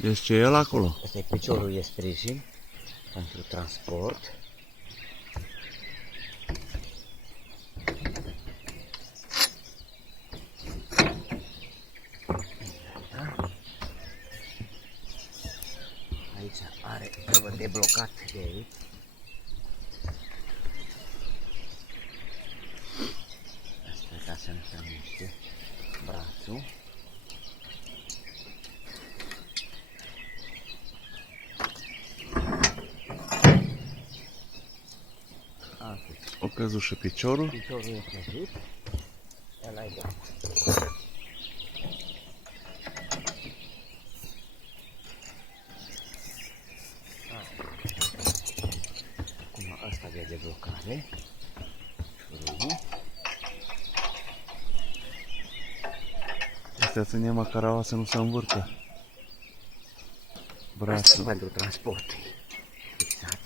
Deci ce e el acolo? Asta e piciorul de sprijin pentru transport. Aici trebuie deblocat de aici. Asta ca să nu se miște brațul. O căzut și piciorul. Piciorul e căzut. El ai dat. Acum asta de deblocare. Șurubul. Astea ține macaraua să nu se învârtă. Asta Brațul. pentru transport. Fixat.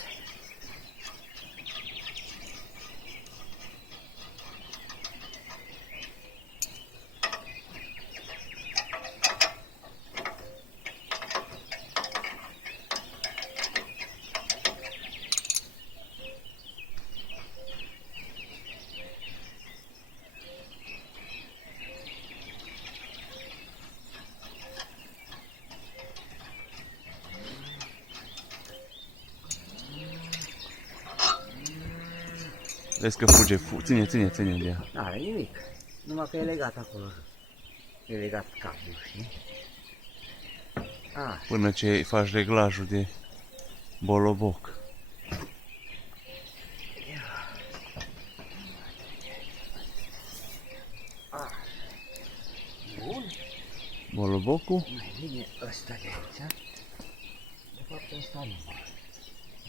Vezi că fuge, ține de ea. Nu are nimic. Numai că e legat acolo. E legat cablul, știi? Ah, Până ce faci reglajul de boloboc. bun. Bolobocul? Mai vine ăsta de aici. De fapt ăsta nu.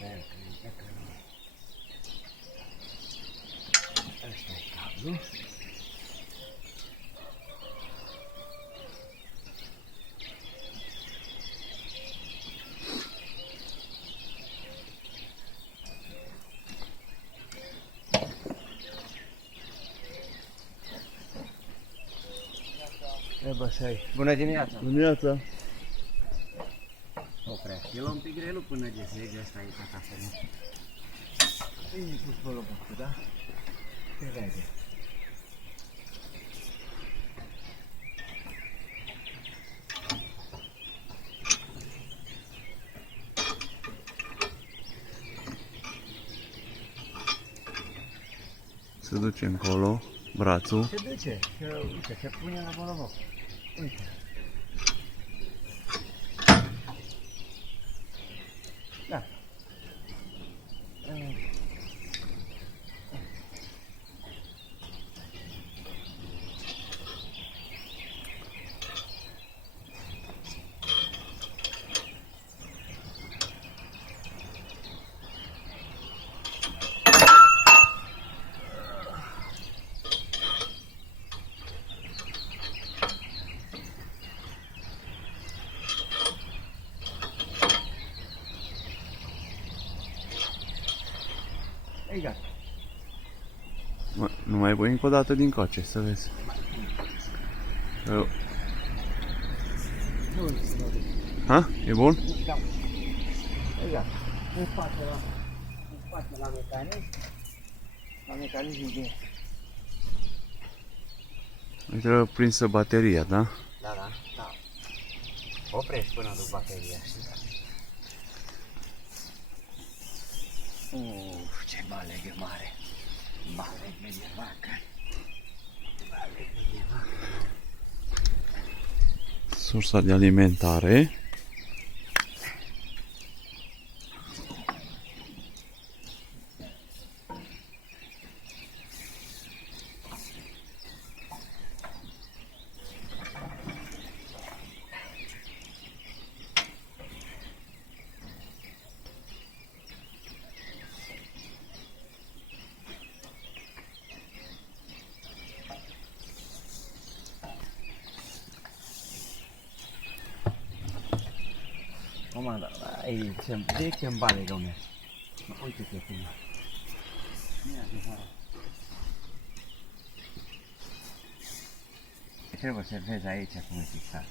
Dacă nu. Ăsta e cablul. Bună dimineața! Dimineața. Oprește-l un pic grelul până dezlege asta aici acasă, nu? Bine pus pe lobocul, da? Se vede. Se duce încolo, brațul. Se duce, uite, se pune la boloboc. Uite. Da. E gata. Nu mai voi încă o dată din coace, să vezi. Nu, Ha? E bun? da. E gata. În spate la mecanism. La mecanismul de... Mai trebuie prinsă bateria, da? Da. Oprești până duc bateria, știi? Ce baleghe mare! Baleghe de vacă! Baleghe de vacă! Sursa de alimentare. Comanda, de ce îmi balegă o mea? Uite-te cum e. Trebuie să vezi aici cum e fixat.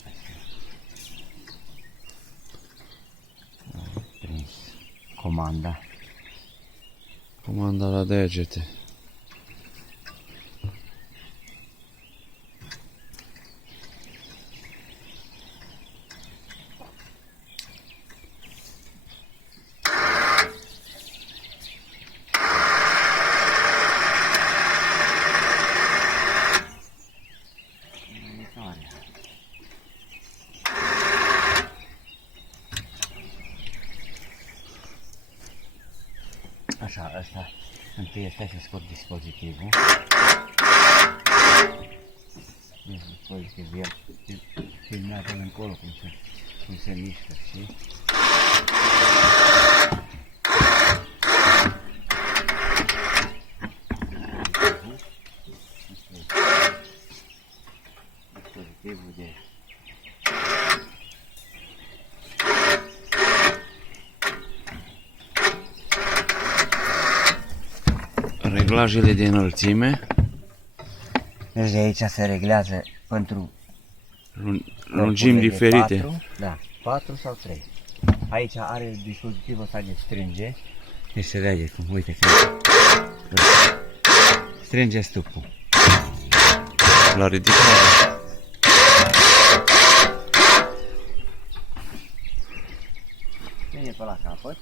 comanda. Comanda la degete. Așa, ăsta întâi stai să scot dispozitivul. Dispozitivul, el filmează încolo cum se mișcă, știi? Dispozitivul de Reglajele de înălțime, deci de aici se reglează pentru lungimi de diferite. 4, da, 4 sau 3. Aici are dispozitivul ăsta de strânge. Deci se vede cum, uite că strânge stupul. La ridicare. Vine pe la capăt.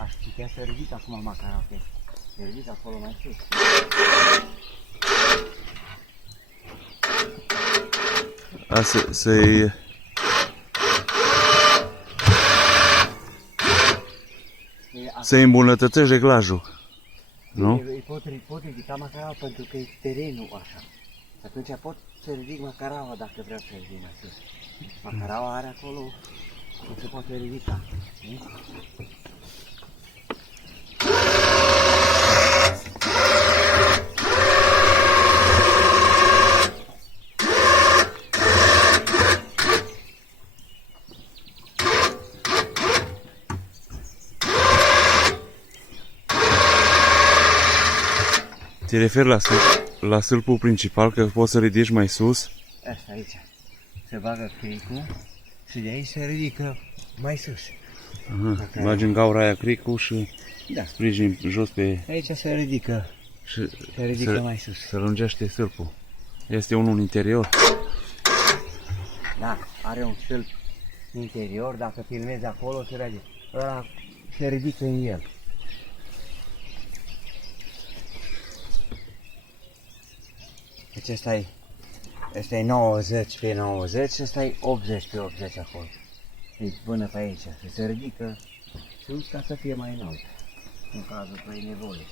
Aș putea să ridic acum macara, ok? Să ridic acolo mai sus. Să-i... Să-i îmbunătățești reglajul, nu? Îi pot ridica macaraua pentru că e terenul așa. Atunci pot să ridic macaraua dacă vreau să ridic mai sus. Macaraua are acolo, nu se poate ridica. Te referi la stâlpul principal, că poți să ridici mai sus? Asta aici. Se bagă cricul și de aici se ridică mai sus. Aha, bagi în gaura aia cricul și da, sprijini jos pe... aici se ridică, și mai sus. Se lungește stâlpul. Este unul în interior. Da, are un stâlp interior, dacă filmezi acolo se vede. Ăla se ridică în el. Deci ăsta e 90 pe 90, ăsta e 80 pe 80 acolo. Deci până pe aici, și se ridică sus ca să fie mai înalt, în cazul că e nevoie.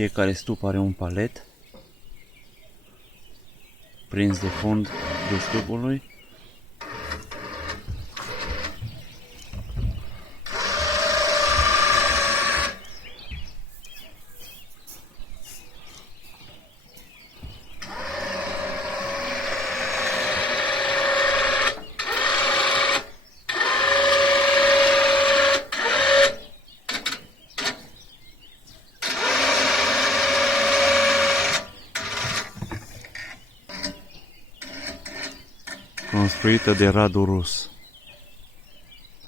Fiecare stup are un palet prins de fund de stupului. Construită de Radu Rus.